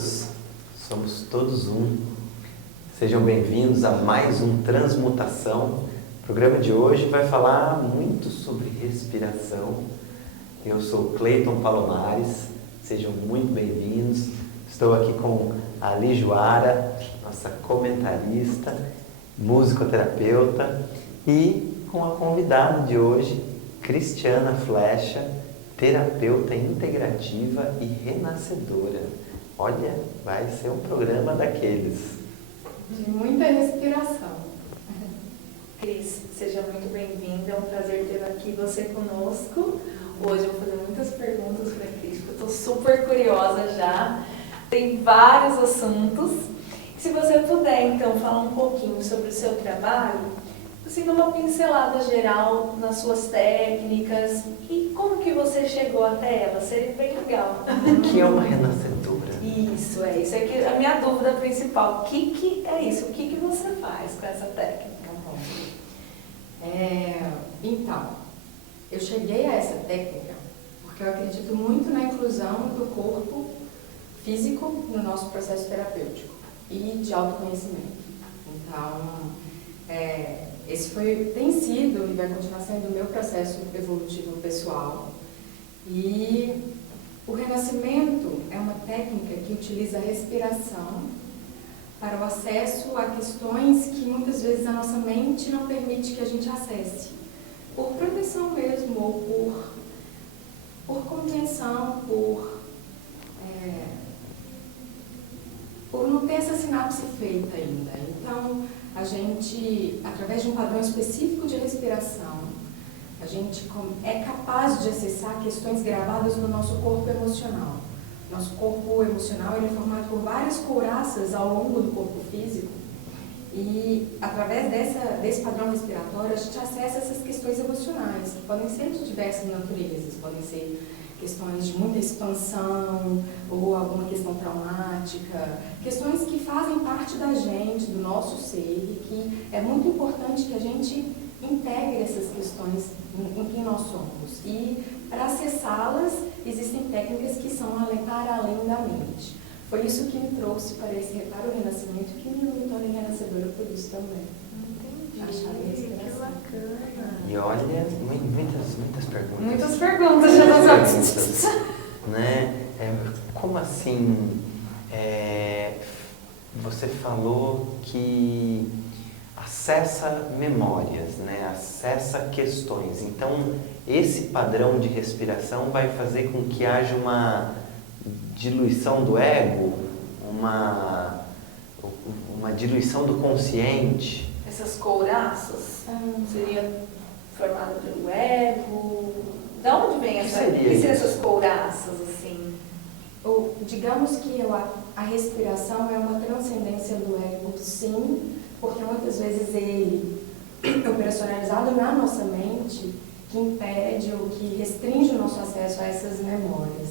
todas, somos todos um. Sejam bem-vindos a mais um Transmutação. O programa de hoje vai falar muito sobre respiração. Eu sou Cleiton Palomares, sejam muito bem-vindos. Estou aqui com a Ali Juara, nossa comentarista, musicoterapeuta, e com a convidada de hoje, Cristiana Flecha, terapeuta integrativa e renascedora. Olha, vai ser um programa daqueles. De muita respiração. Cris, seja muito bem-vinda, é um prazer ter aqui você conosco. Hoje eu vou fazer muitas perguntas para a Cris, porque eu estou super curiosa já. Tem vários assuntos. Se você puder, então, falar um pouquinho sobre o seu trabalho, assim, uma pincelada geral nas suas técnicas e como que você chegou até ela, seria bem legal. O que é uma renascedora? Isso é que a minha dúvida principal. O que é isso? O que você faz com essa técnica? Então, eu cheguei a essa técnica porque eu acredito muito na inclusão do corpo físico no nosso processo terapêutico e de autoconhecimento. Então, esse tem sido e vai continuar sendo o meu processo evolutivo pessoal. E o renascimento é uma técnica que utiliza a respiração para o acesso a questões que muitas vezes a nossa mente não permite que a gente acesse, por proteção mesmo, ou por contenção, por não ter essa sinapse feita ainda. Então, a gente, através de um padrão específico de respiração, a gente é capaz de acessar questões gravadas no nosso corpo emocional. Nosso corpo emocional ele é formado por várias couraças ao longo do corpo físico e, através desse padrão respiratório, a gente acessa essas questões emocionais, que podem ser de diversas naturezas, podem ser questões de muita expansão ou alguma questão traumática, questões que fazem parte da gente, do nosso ser, e que é muito importante que a gente integre essas questões em quem nós somos. E para acessá-las, existem técnicas que são para além da mente. Foi isso que me trouxe para o renascimento, que me tornei renascedora por isso também. Entendi. Achar Que bacana. E olha, muitas perguntas. Muitas perguntas, já não perguntas, né? Como assim? Você falou que acessa memórias, né? Acessa questões. Então, esse padrão de respiração vai fazer com que haja uma diluição do ego, uma diluição do consciente. Essas couraças seria formada pelo ego? Da onde vem essas couraças, assim? Digamos que a respiração é uma transcendência do ego, sim, porque muitas vezes ele é operacionalizado na nossa mente, que impede ou que restringe o nosso acesso a essas memórias.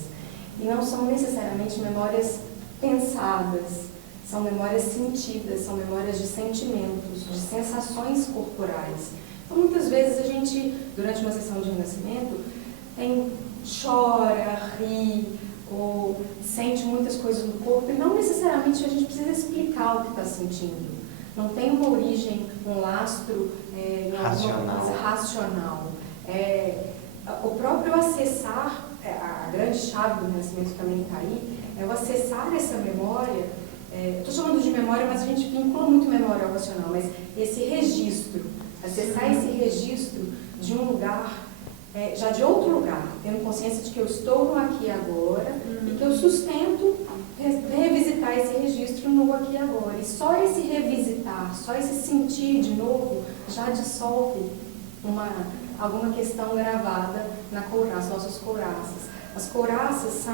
E não são necessariamente memórias pensadas, são memórias sentidas, são memórias de sentimentos, de sensações corporais. Então, muitas vezes a gente, durante uma sessão de renascimento, chora, ri, ou sente muitas coisas no corpo, e não necessariamente a gente precisa explicar o que está sentindo. Não tem uma origem, um lastro em alguma coisa racional. O próprio acessar, a grande chave do renascimento também está aí, é o acessar essa memória. Estou chamando de memória, mas a gente vincula muito memória ao racional, mas esse registro, acessar esse registro de um lugar, já de outro lugar, tendo consciência de que eu estou no aqui e agora e que eu sustento revisitar esse registro no aqui e agora. E só esse revisitar, só esse sentir de novo, já dissolve alguma questão gravada nas nossas couraças. As couraças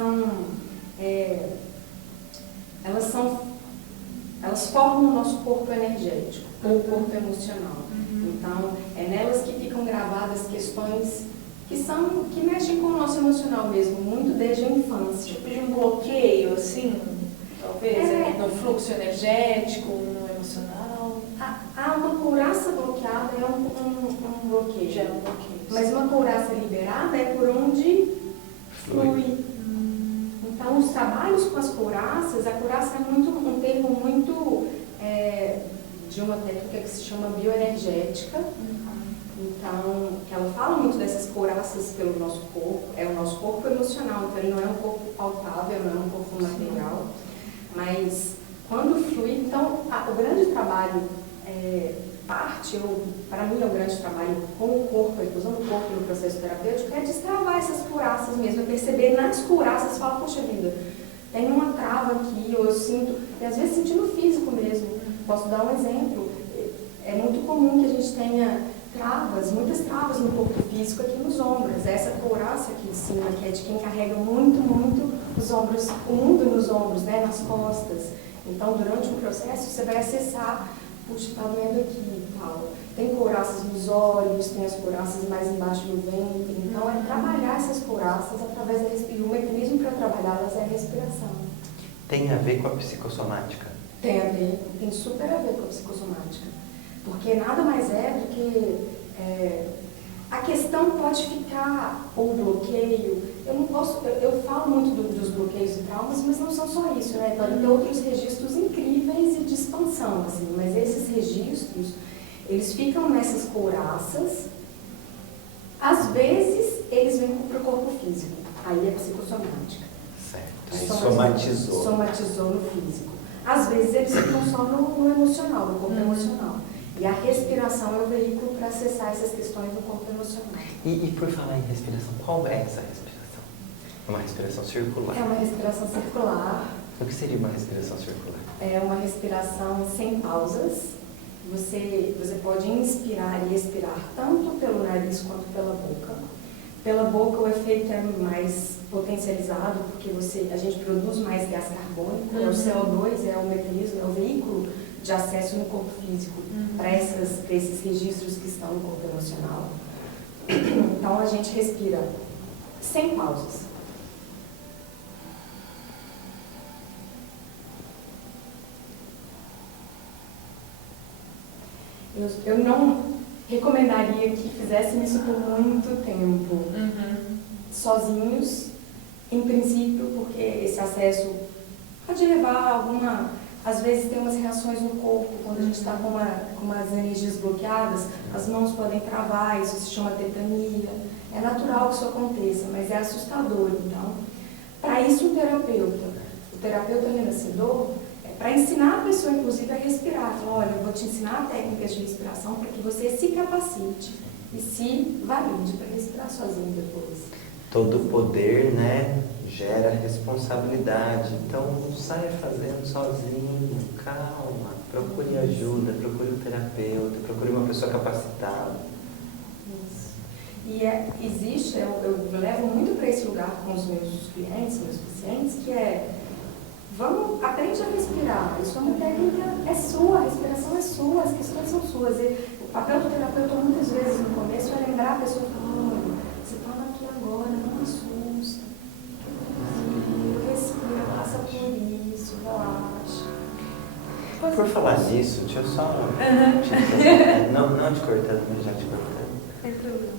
elas formam o nosso corpo energético, ou corpo emocional. Então, é nelas que ficam gravadas questões que mexem com o nosso emocional mesmo, muito desde a infância. Tipo de um bloqueio, assim, talvez, no fluxo energético, no emocional. Uma couraça bloqueada é um bloqueio. Já é um bloqueio. Mas uma couraça liberada é por onde flui. Então, os trabalhos com as couraças a couraça é um termo muito de uma técnica que se chama bioenergética. Então, ela fala muito dessas couraças pelo nosso corpo, é o nosso corpo emocional, então ele não é um corpo palpável, não é um corpo material, mas quando flui, então o grande trabalho para mim é o grande trabalho com o corpo, a inclusão do corpo no processo terapêutico, é destravar essas couraças mesmo, é perceber nas couraças, falar, poxa vida, tem uma trava aqui, ou eu sinto, e às vezes sentindo físico mesmo. Posso dar um exemplo, é muito comum que a gente tenha muitas travas no corpo físico aqui nos ombros. Essa couraça aqui em cima, que é de quem carrega muito, muito os ombros, o mundo nos ombros, né, nas costas. Então, durante o processo, você vai acessar, puxa, tá doendo aqui e tal. Tem couraças nos olhos, tem as couraças mais embaixo do ventre. Então, é trabalhar essas couraças através da respiração. O mecanismo para trabalhá-las é a respiração. Tem a ver com a psicossomática? Tem a ver, tem super a ver com a psicossomática. Porque nada mais é do que a questão pode ficar, ou bloqueio, eu falo muito dos bloqueios e traumas, mas não são só isso, né? Podem ter outros registros incríveis e de expansão, assim, mas esses registros, eles ficam nessas couraças, às vezes eles vêm para o corpo físico, aí é psicossomática. Certo, aí somatizou. Somatizou no físico. Às vezes eles ficam só no emocional, no corpo emocional. E a respiração é o veículo para acessar essas questões do corpo emocional. E por falar em respiração, qual é essa respiração? É uma respiração circular? É uma respiração circular. O que seria uma respiração circular? É uma respiração sem pausas. Você pode inspirar e expirar tanto pelo nariz quanto pela boca. Pela boca o efeito é mais potencializado, porque a gente produz mais gás carbônico. O CO2 é o mecanismo, é o veículo de acesso no corpo físico para esses registros que estão no corpo emocional. Então a gente respira sem pausas. Eu não recomendaria que fizessem isso por muito tempo, sozinhos, em princípio, porque esse acesso pode levar a alguma... Às vezes tem umas reações no corpo, quando a gente está com umas energias bloqueadas, as mãos podem travar, isso se chama tetania. É natural que isso aconteça, mas é assustador. Então, para isso o terapeuta renascedor, para ensinar a pessoa, inclusive, a respirar. Fala, olha, eu vou te ensinar técnicas de respiração para que você se capacite e se valide para respirar sozinho depois. Todo poder, né, gera responsabilidade. Então, não saia fazendo sozinho, calma. Procure ajuda, procure um terapeuta, procure uma pessoa capacitada. Isso. E existe, eu levo muito para esse lugar com os meus clientes, meus pacientes, que aprende a respirar. Isso é uma técnica, é sua, a respiração é sua, as questões são suas. E o papel do terapeuta, muitas vezes no começo, é lembrar a pessoa falando, você está aqui agora, não assusta. Respira, passa por isso, relaxa. Por falar nisso, deixa eu só... Não te cortando, mas já te cortando. Sem problema.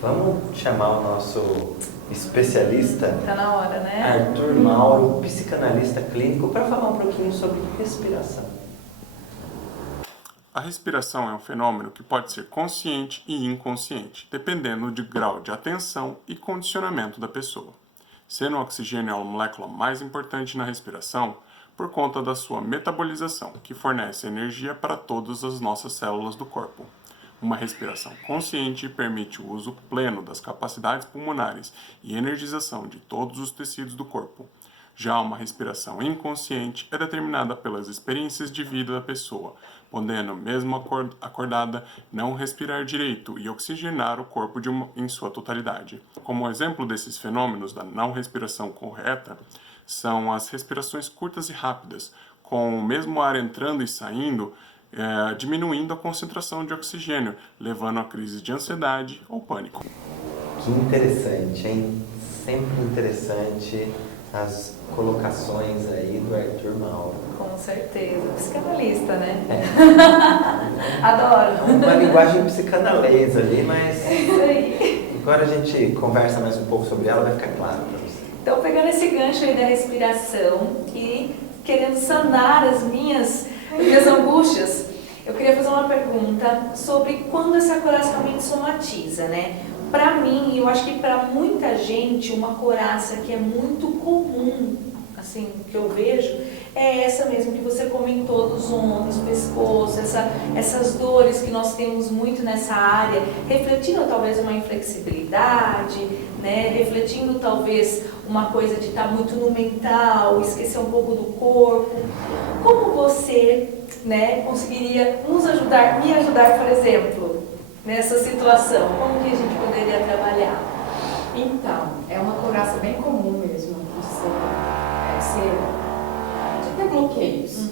Vamos chamar o nosso especialista, Tá na hora, né? Arthur Mauro, psicanalista clínico, para falar um pouquinho sobre respiração. A respiração é um fenômeno que pode ser consciente e inconsciente, dependendo do grau de atenção e condicionamento da pessoa. Sendo o oxigênio a molécula mais importante na respiração, por conta da sua metabolização, que fornece energia para todas as nossas células do corpo. Uma respiração consciente permite o uso pleno das capacidades pulmonares e energização de todos os tecidos do corpo. Já uma respiração inconsciente é determinada pelas experiências de vida da pessoa, podendo, mesmo acordada, não respirar direito e oxigenar o corpo em sua totalidade. Como exemplo desses fenômenos da não respiração correta, são as respirações curtas e rápidas, com o mesmo ar entrando e saindo, diminuindo a concentração de oxigênio, levando a crises de ansiedade ou pânico. Que interessante, hein? Sempre interessante as colocações aí do Arthur Mauro. Com certeza. Psicanalista, né? É. Adoro. Uma linguagem psicanalesa ali, mas É isso aí. agora a gente conversa mais um pouco sobre ela, vai ficar claro para você. Então, pegando esse gancho aí da respiração, e querendo sanar as minhas angústias. Eu queria fazer uma pergunta sobre quando essa couraça realmente somatiza, né? Para mim, eu acho que para muita gente, uma couraça que é muito comum, assim, que eu vejo, é essa mesmo que você comentou dos ombros, pescoço, essas dores que nós temos muito nessa área, refletindo talvez uma inflexibilidade, né? Refletindo talvez uma coisa de estar muito no mental, esquecer um pouco do corpo. Como você, né, conseguiria me ajudar, por exemplo, nessa situação? Como que a gente poderia trabalhar? Então, é uma couraça bem comum mesmo de ter bloqueios.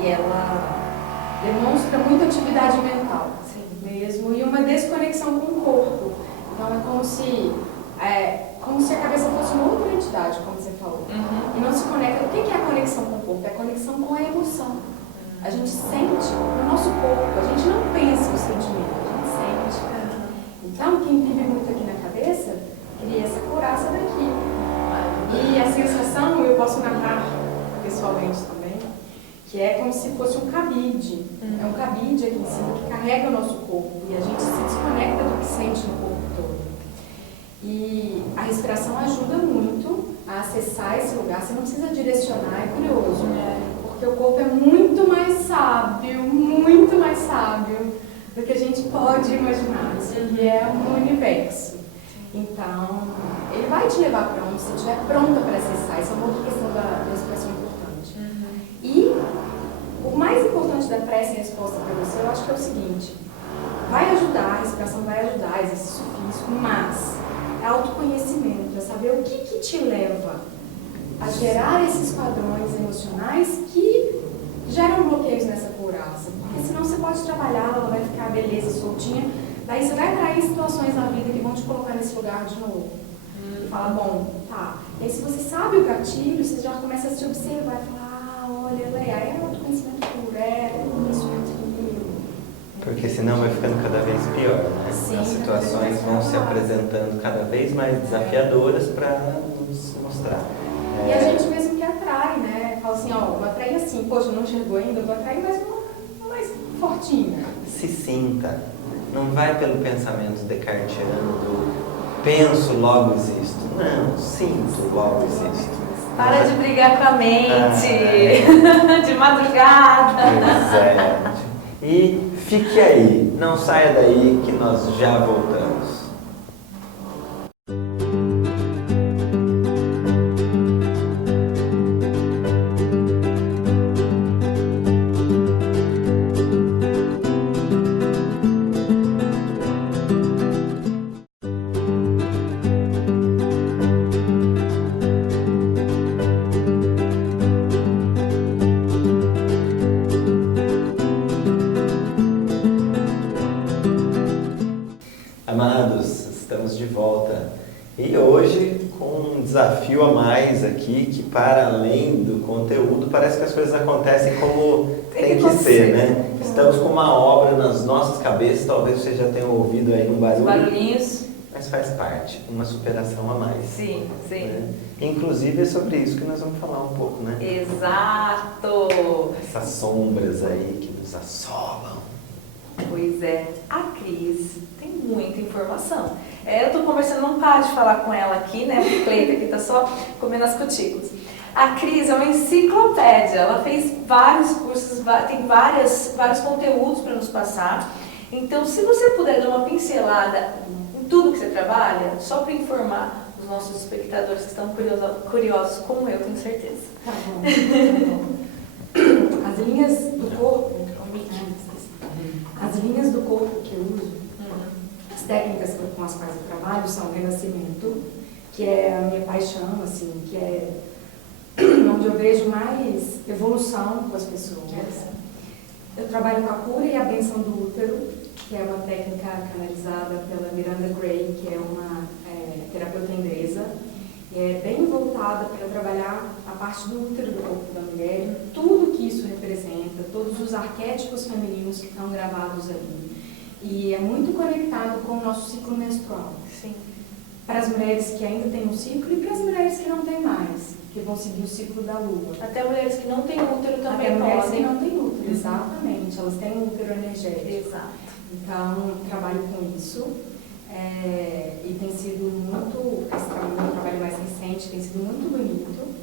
E ela demonstra muita atividade mental, Sim. mesmo, e uma desconexão com o corpo. Então é como se a cabeça fosse uma outra entidade, como você falou. E não se conecta. O que é a conexão com o corpo? É a conexão com a emoção. A gente sente no nosso corpo, a gente não pensa o sentimento, a gente sente. Então, quem vive muito aqui na cabeça, cria essa couraça daqui. E a sensação, eu posso narrar pessoalmente também, que é como se fosse um cabide. É um cabide aqui em cima que carrega o nosso corpo e a gente se desconecta do que sente no corpo todo. E a respiração ajuda muito a acessar esse lugar. Você não precisa direcionar, é curioso, porque o corpo é muito mais sábio do que a gente pode imaginar. Isso aqui é um universo. Então, ele vai te levar para onde você estiver pronta para acessar. Isso é uma outra questão da respiração importante. E o mais importante da prece e resposta para você, eu acho que é o seguinte: vai ajudar, a respiração vai ajudar, exercício físico, mas é autoconhecimento, é saber o que te leva a gerar esses padrões emocionais que geram bloqueios nessa couraça. Porque senão você pode trabalhar, ela vai ficar beleza, soltinha, daí você vai atrair situações na vida que vão te colocar nesse lugar de novo. E fala, bom, tá. E aí se você sabe o gatilho, você já começa a se observar e falar, olha, Leia, é autoconhecimento puro, é isso, aquilo. Porque senão vai ficando cada vez pior, né? Sim, as situações vão se apresentando cada vez mais desafiadoras para nos mostrar. E a gente mesmo que atrai, né? Fala assim, ó, vou atrair assim, poxa, não chegou ainda, vou atrair mais uma mais fortinha. Se sinta. Não vai pelo pensamento descartiano do penso, logo existo. Não, sinto, logo existo. Para de brigar com a mente, de madrugada. Exato. E fique aí, não saia daí que nós já voltamos. Amados, estamos de volta e hoje com um desafio a mais aqui, que para além do conteúdo, parece que as coisas acontecem como tem que ser, né? Estamos com uma obra nas nossas cabeças, talvez você já tenha ouvido aí um barulho. Barulhinhos. Mas faz parte, uma superação a mais. Sim, sim. Né? Inclusive é sobre isso que nós vamos falar um pouco, né? Exato. Essas sombras aí que nos assolam. Pois é, a Cris tem muita informação. Eu tô conversando, não paro de falar com ela aqui, né? O Cleito aqui tá só comendo as cutículas. A Cris é uma enciclopédia, ela fez vários cursos, tem vários conteúdos para nos passar. Então, se você puder dar uma pincelada em tudo que você trabalha, só para informar os nossos espectadores que estão curiosos como eu, tenho certeza. Tá bom, tá bom. As linhas do corpo, que eu uso, as técnicas com as quais eu trabalho são o renascimento, que é a minha paixão, assim, que é onde eu vejo mais evolução com as pessoas. Eu trabalho com a cura e a benção do útero, que é uma técnica canalizada pela Miranda Gray, que é uma terapeuta inglesa. É bem voltada para trabalhar a parte do útero do corpo da mulher, tudo que isso representa, todos os arquétipos femininos que estão gravados ali. E é muito conectado com o nosso ciclo menstrual. Sim. para as mulheres que ainda têm um ciclo e para as mulheres que não têm mais, que vão seguir o ciclo da lua. Até mulheres que não têm útero também Até mulheres podem. que não têm útero, exatamente. Elas têm um útero energético. Exato. Então, trabalho com isso. E tem sido muito, meu trabalho mais recente tem sido muito bonito.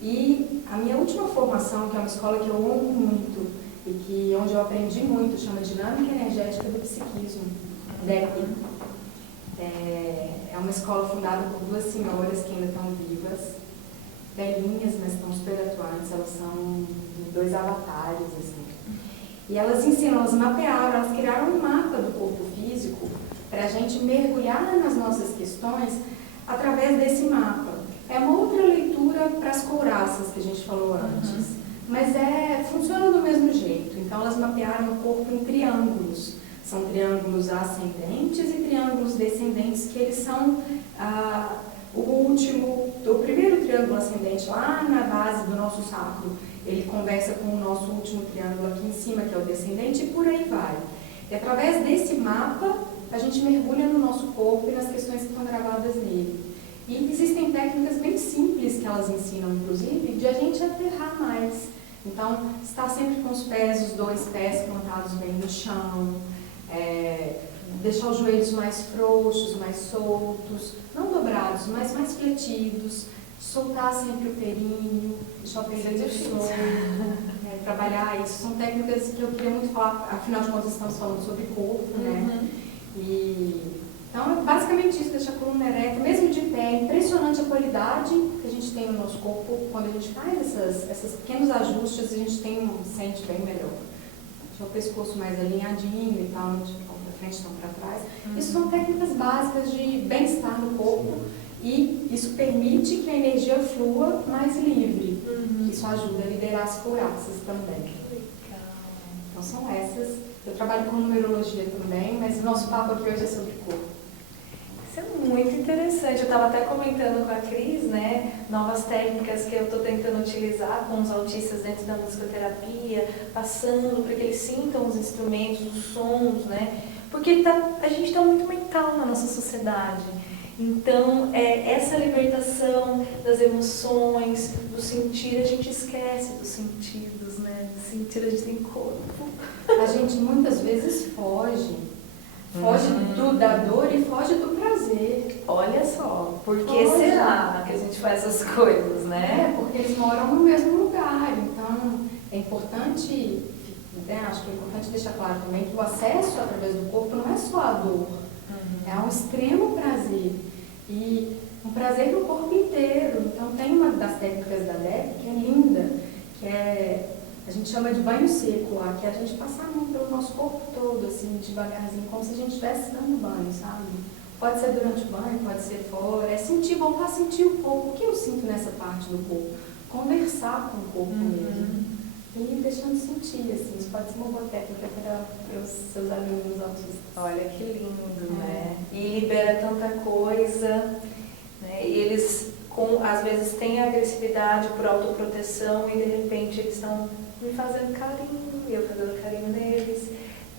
E a minha última formação, que é uma escola que eu amo muito e que onde eu aprendi muito, chama Dinâmica Energética do Psiquismo, DEP. É uma escola fundada por duas senhoras que ainda estão vivas, velhinhas, mas estão super atuantes, elas são dois avatares, assim. E elas ensinam, elas mapearam, elas criaram um mapa do corpo físico para a gente mergulhar nas nossas questões através desse mapa. É uma outra leitura para as couraças que a gente falou antes, mas funciona do mesmo jeito. Então elas mapearam o corpo em triângulos. São triângulos ascendentes e triângulos descendentes, que eles são o primeiro triângulo ascendente lá na base do nosso sacro. Ele conversa com o nosso último triângulo aqui em cima, que é o descendente, e por aí vai. E através desse mapa, a gente mergulha no nosso corpo e nas questões que estão gravadas nele. E existem técnicas bem simples que elas ensinam, inclusive, de a gente aterrar mais. Então, estar sempre com os dois pés plantados bem no chão, deixar os joelhos mais frouxos, mais soltos, não dobrados, mas mais fletidos, soltar sempre o períneo, deixar o períneo solto, trabalhar isso. São técnicas que eu queria muito falar, afinal de contas estamos falando sobre corpo, né? Então é basicamente isso, deixar a coluna ereta, mesmo de pé. É impressionante a qualidade que a gente tem no nosso corpo quando a gente faz esses pequenos ajustes, a gente sente bem melhor. Deixar o pescoço mais alinhadinho e tal, estão para frente, estão para trás. Isso são técnicas básicas de bem-estar no corpo e isso permite que a energia flua mais livre. Isso ajuda a liberar as couraças também. Então são essas. Eu trabalho com numerologia também, mas o nosso papo aqui hoje é sobre corpo. Isso é muito interessante. Eu estava até comentando com a Cris, né? Novas técnicas que eu estou tentando utilizar com os autistas dentro da musicoterapia, passando para que eles sintam os instrumentos, os sons, né? Porque a gente está muito mental na nossa sociedade. Então, essa libertação das emoções, do sentir, a gente esquece dos sentidos, né? Do sentir, a gente tem corpo. A gente muitas vezes foge da dor e foge do prazer. Olha só, por que será que a gente faz essas coisas, né? Porque eles moram no mesmo lugar, então é importante, acho que é importante deixar claro também que o acesso através do corpo não é só a dor, é um extremo prazer. E um prazer no corpo inteiro. Então tem uma das técnicas da DEP que é linda, que a gente chama de banho seco lá, que é a gente passar a mão pelo nosso corpo todo, assim, devagarzinho, como se a gente estivesse dando banho, sabe? Pode ser durante o banho, pode ser fora, voltar a sentir o corpo. O que eu sinto nessa parte do corpo? Conversar com o corpo mesmo. E deixando sentir, assim, isso pode ser uma boa técnica para os seus alunos autistas. Olha que lindo, né? E libera tanta coisa, né? E eles, às vezes, têm agressividade por autoproteção e, de repente, eles estão me fazendo carinho e eu fazendo carinho neles.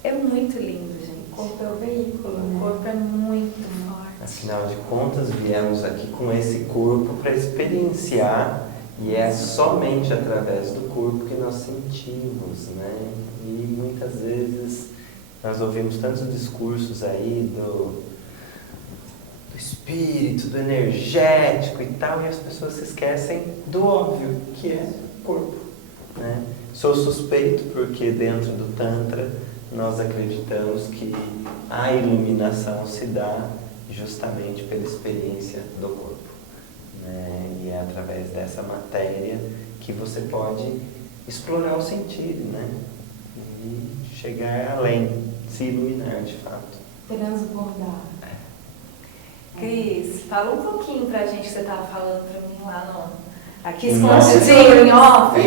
É muito lindo, gente. O corpo é o veículo, né? O corpo é muito forte. Afinal de contas, viemos aqui com esse corpo para experienciar. E é somente através do corpo que nós sentimos, né? E muitas vezes nós ouvimos tantos discursos aí do espírito, do energético e tal, e as pessoas se esquecem do óbvio, que é o corpo, né? Sou suspeito porque dentro do Tantra nós acreditamos que a iluminação se dá justamente pela experiência do corpo. E é através dessa matéria que você pode explorar o sentido, né? E chegar além, se iluminar de fato. Transbordar. Cris, fala um pouquinho pra gente que você estava falando pra mim lá aqui escondidinho, em off,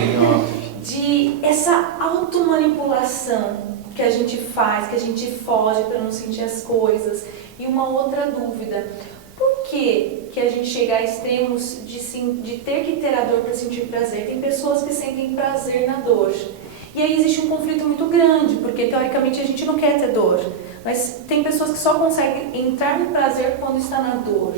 de essa automanipulação que a gente faz, que a gente foge para não sentir as coisas. E uma outra dúvida. Por que a gente chega a extremos de ter que ter a dor para sentir prazer? Tem pessoas que sentem prazer na dor. E aí existe um conflito muito grande, porque teoricamente a gente não quer ter dor. Mas tem pessoas que só conseguem entrar no prazer quando está na dor.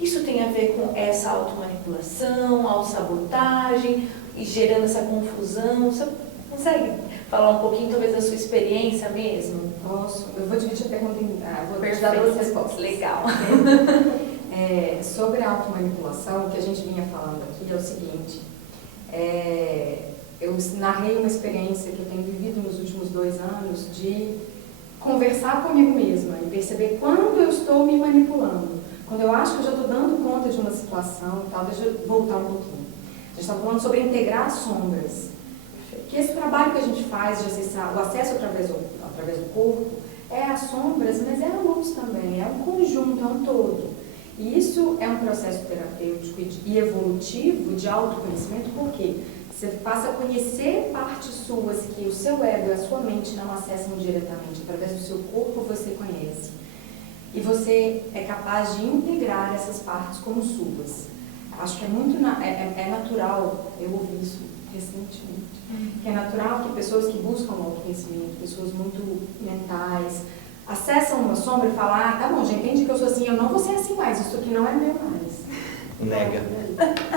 Isso tem a ver com essa automanipulação, autossabotagem e gerando essa confusão? Você consegue falar um pouquinho, talvez, da sua experiência mesmo? Posso. Eu vou dividir a pergunta em... vou te dar duas respostas. Legal. Sobre a automanipulação, o que a gente vinha falando aqui é o seguinte. Eu narrei uma experiência que eu tenho vivido nos últimos 2 anos de conversar comigo mesma e perceber quando eu estou me manipulando. Quando eu acho que eu já estou dando conta de uma situação e tal, deixa eu voltar um pouquinho. A gente está falando sobre integrar sombras. Que esse trabalho que a gente faz de acessar, o acesso através do corpo, é as sombras, mas é a luz também, é um conjunto, é um todo. E isso é um processo terapêutico e evolutivo de autoconhecimento, porque você passa a conhecer partes suas que o seu ego e a sua mente não acessam diretamente. Através do seu corpo você conhece. E você é capaz de integrar essas partes como suas. Acho que é muito é natural, eu ouvi isso recentemente, que é natural que pessoas que buscam autoconhecimento, pessoas muito mentais, acessam uma sombra e falam, tá bom, já entendi que eu sou assim, eu não vou ser assim mais, isso aqui não é meu mais.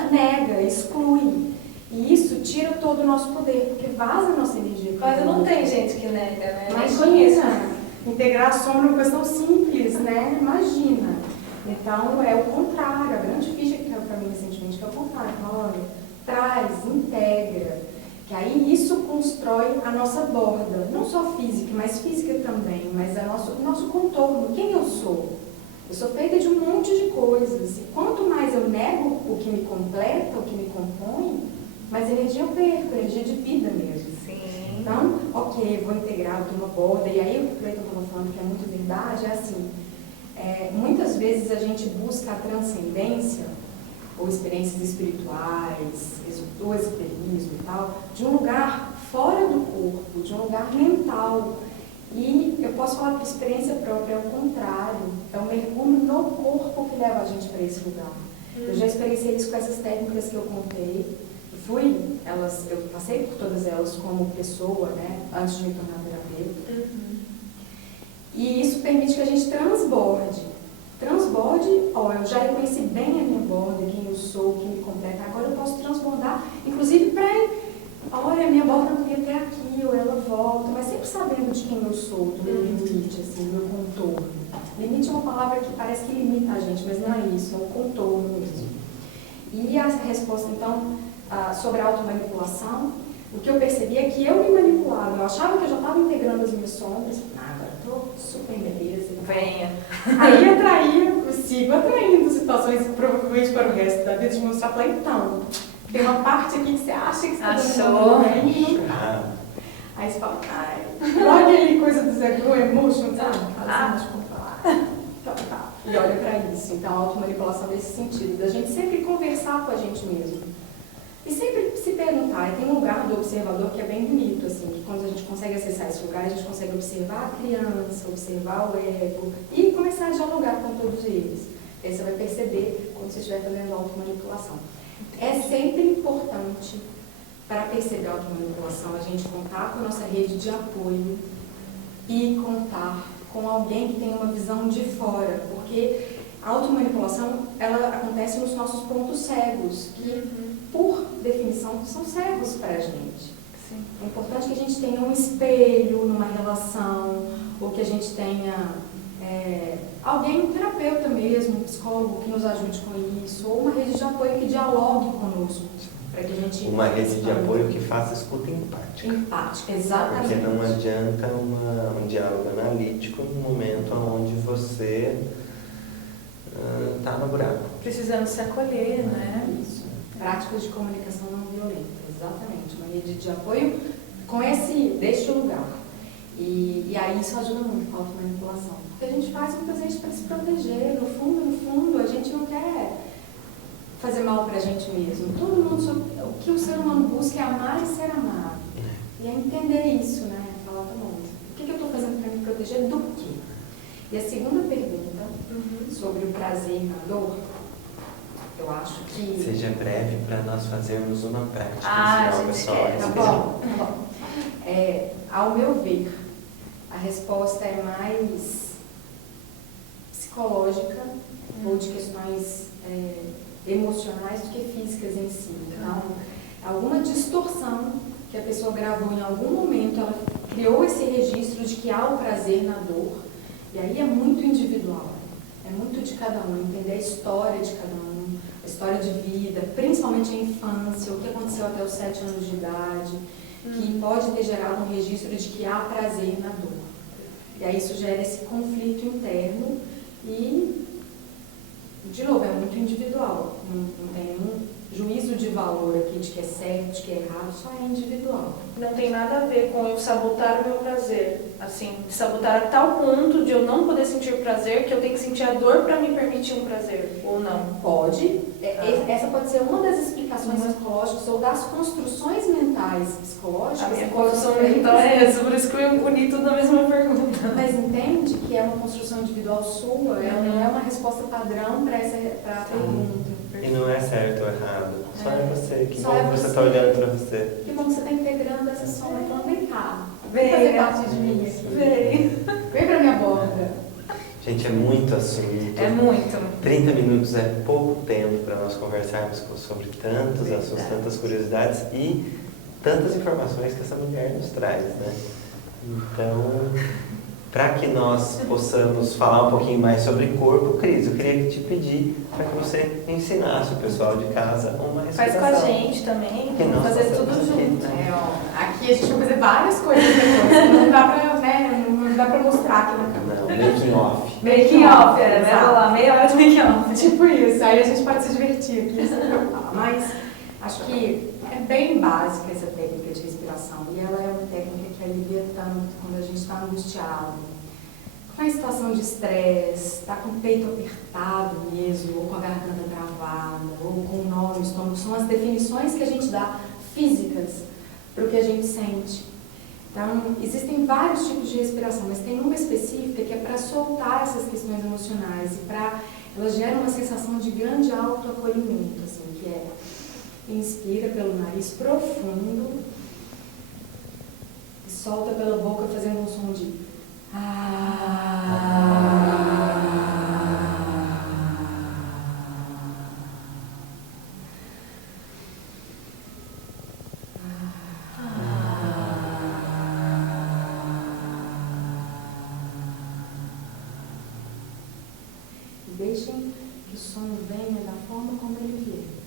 Nega, exclui. E isso tira todo o nosso poder, porque vaza a nossa energia. Mas não tem gente que nega, né? Imagina, integrar a sombra é uma questão simples, né? Imagina. Então, é o contrário, a grande ficha que caiu para mim recentemente, que é o contrário. Olha, traz, integra, que aí isso constrói a nossa borda, não só física, mas física também, mas o nosso contorno, quem eu sou. Eu sou feita de um monte de coisas, e quanto mais eu nego o que me completa, o que me compõe, mais energia eu perco, energia de vida mesmo. Sim. Então, ok, vou integrar, eu tenho uma borda, e aí o que o Cleiton estava falando, que é muito verdade, é assim, muitas vezes a gente busca a transcendência, ou experiências espirituais, ou esoterismo e tal, de um lugar fora do corpo, de um lugar mental. E eu posso falar por experiência própria, é o contrário, é o mergulho no corpo que leva a gente para esse lugar. Eu já experienciei isso com essas técnicas que eu contei, eu passei por todas elas como pessoa, né, antes de me tornar terapeuta. E isso permite que a gente transborde, eu já reconheci bem a minha borda, quem eu sou, quem me completa, agora eu posso transbordar, inclusive olha, a minha borda não ia até aqui, ou ela volta, mas sempre sabendo de quem eu sou, do meu limite, assim, do meu contorno. Limite é uma palavra que parece que limita a gente, mas não é isso, é um contorno mesmo. E a resposta, então, sobre a automanipulação, o que eu percebi é que eu me manipulava, eu achava que eu já estava integrando as minhas sombras, agora estou super beleza. Venha. Aí sigo atraindo situações provavelmente para o resto da vida de mostrar para então, tem uma parte aqui que você acha que você está dando bem. Aí você fala, igual aquele coisa do Zé Blue Emotion, sabe? Então, tá. E olha para isso. Então, a automanipulação nesse sentido, da gente sempre conversar com a gente mesmo. E sempre se perguntar, e tem um lugar do observador que é bem bonito, assim, que quando a gente consegue acessar esse lugar, a gente consegue observar a criança, observar o ego e começar a dialogar com todos eles. Aí você vai perceber quando você estiver fazendo automanipulação. É sempre importante, para perceber a automanipulação, a gente contar com a nossa rede de apoio e contar com alguém que tem uma visão de fora, porque a automanipulação, ela acontece nos nossos pontos cegos, que, por definição, são cegos para a gente. Sim. É importante que a gente tenha um espelho numa relação, ou que a gente tenha alguém, um terapeuta mesmo, um psicólogo que nos ajude com isso, ou uma rede de apoio que dialogue conosco. Para que a gente uma rede de apoio que faça escuta empática. Empática, exatamente. Porque não adianta um diálogo analítico no momento onde você está no buraco. Precisando se acolher, né? Isso. Práticas de comunicação não violenta, exatamente. Uma rede de apoio com deste lugar. E aí isso ajuda muito com a automanipulação. Porque a gente faz muitas vezes para se proteger. No fundo, a gente não quer fazer mal para a gente mesmo. Todo mundo, o que o ser humano busca é amar e ser amado. E é entender isso, né? Falar, tá bom, o que eu estou fazendo para me proteger do quê? E a segunda pergunta, sobre o prazer na dor, eu acho que... Seja breve para nós fazermos uma prática. Gente quer. Tá bom. Ao meu ver, a resposta é mais psicológica ou de questões emocionais do que físicas em si. Então, alguma distorção que a pessoa gravou em algum momento, ela criou esse registro de que há o prazer na dor, e aí é muito individual, é muito de cada um, entender a história de cada um, a história de vida, principalmente a infância, o que aconteceu até os 7 anos de idade, que pode ter gerado um registro de que há prazer na dor. E aí isso gera esse conflito interno e, de novo, é muito individual, não tem um juízo de valor aqui de que é certo, de que é errado, só é individual. Não tem nada a ver com eu sabotar o meu prazer. Assim, sabotar a tal ponto de eu não poder sentir prazer que eu tenho que sentir a dor para me permitir um prazer, ou não? Pode. Essa pode ser uma das explicações psicológicas ou das construções mentais psicológicas. A minha construção mental é essa, por isso que eu uni tudo na mesma pergunta. Mas entende que é uma construção individual sua, ela não é uma resposta padrão para a pergunta. E não é certo ou errado, só é você. Que Só bom é que você você. está olhando para você. Que bom que você está integrando essa sombra, falando, vem cá, Vem, fazer parte de mim aqui. Vem pra minha borda. Gente, é muito assunto. É muito. 30 minutos é pouco tempo para nós conversarmos sobre tantos assuntos, tantas curiosidades e tantas informações que essa mulher nos traz, né? Então, para que nós possamos falar um pouquinho mais sobre corpo, Cris, eu queria te pedir para que você ensinasse o pessoal de casa uma Faz respiração. com a gente também, Que nós fazer tudo fazemos aqui, junto. né? Aqui a gente vai fazer várias coisas depois, não dá pra, não dá pra mostrar aqui na câmera. Não, making off. Making off, vai exato. rolar meia hora de making off. Tipo isso, aí a gente pode se divertir aqui, sem preocupar. Mas acho que é bem básica essa técnica de respiração. E ela é uma técnica que alivia tanto quando a gente está angustiado, está em situação de estresse, está com o peito apertado mesmo, ou com a garganta travada, ou com um nó no estômago. São as definições que a gente dá físicas para o que a gente sente. Então, existem vários tipos de respiração, mas tem uma específica que é para soltar essas questões emocionais e para ela gera uma sensação de grande autoacolhimento, assim, que é inspira pelo nariz profundo e solta pela boca fazendo um som de e deixem que o som venha da forma como ele vier.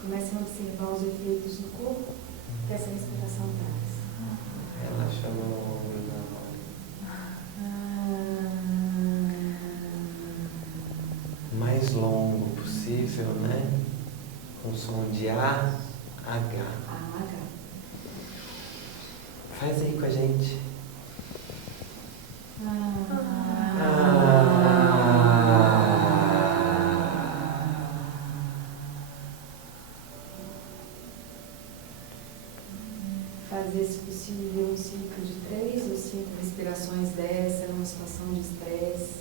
Comecem a observar os efeitos no corpo que essa respiração traz. Relaxa no ombro na hora. Mais longo possível, né? Com som de A, H. Faz aí com a gente. Fazer, se possível, um ciclo de 3 ou 5 respirações dessa numa situação de estresse.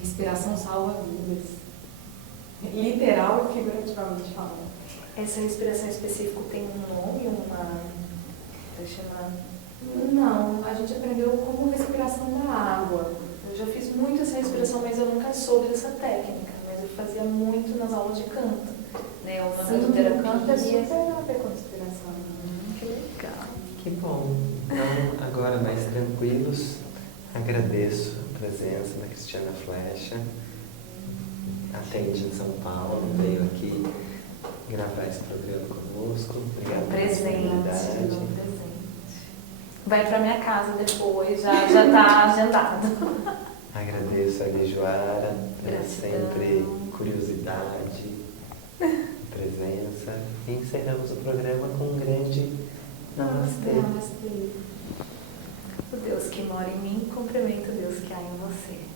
Respiração salva vidas. Literal e figurativamente falando. Essa respiração específica tem um nome, uma... Deixa eu... Não, a gente aprendeu como respiração da água. Eu já fiz muito essa respiração, mas eu nunca soube dessa técnica. Mas eu fazia muito nas aulas de canto. Né? Uma cantoterapia. Canto é super a ver com respiração. Que legal. Que bom. Então, agora mais tranquilos, agradeço a presença da Cristiana Flecha. Atende em São Paulo, veio aqui gravar esse programa conosco. Obrigado pela disponibilidade. Vai para minha casa depois, já está agendado. Agradeço a Lijoara pela sempre curiosidade, presença. E encerramos o programa com um grande namastê. Namastê. O Deus que mora em mim, cumprimenta o Deus que há em você.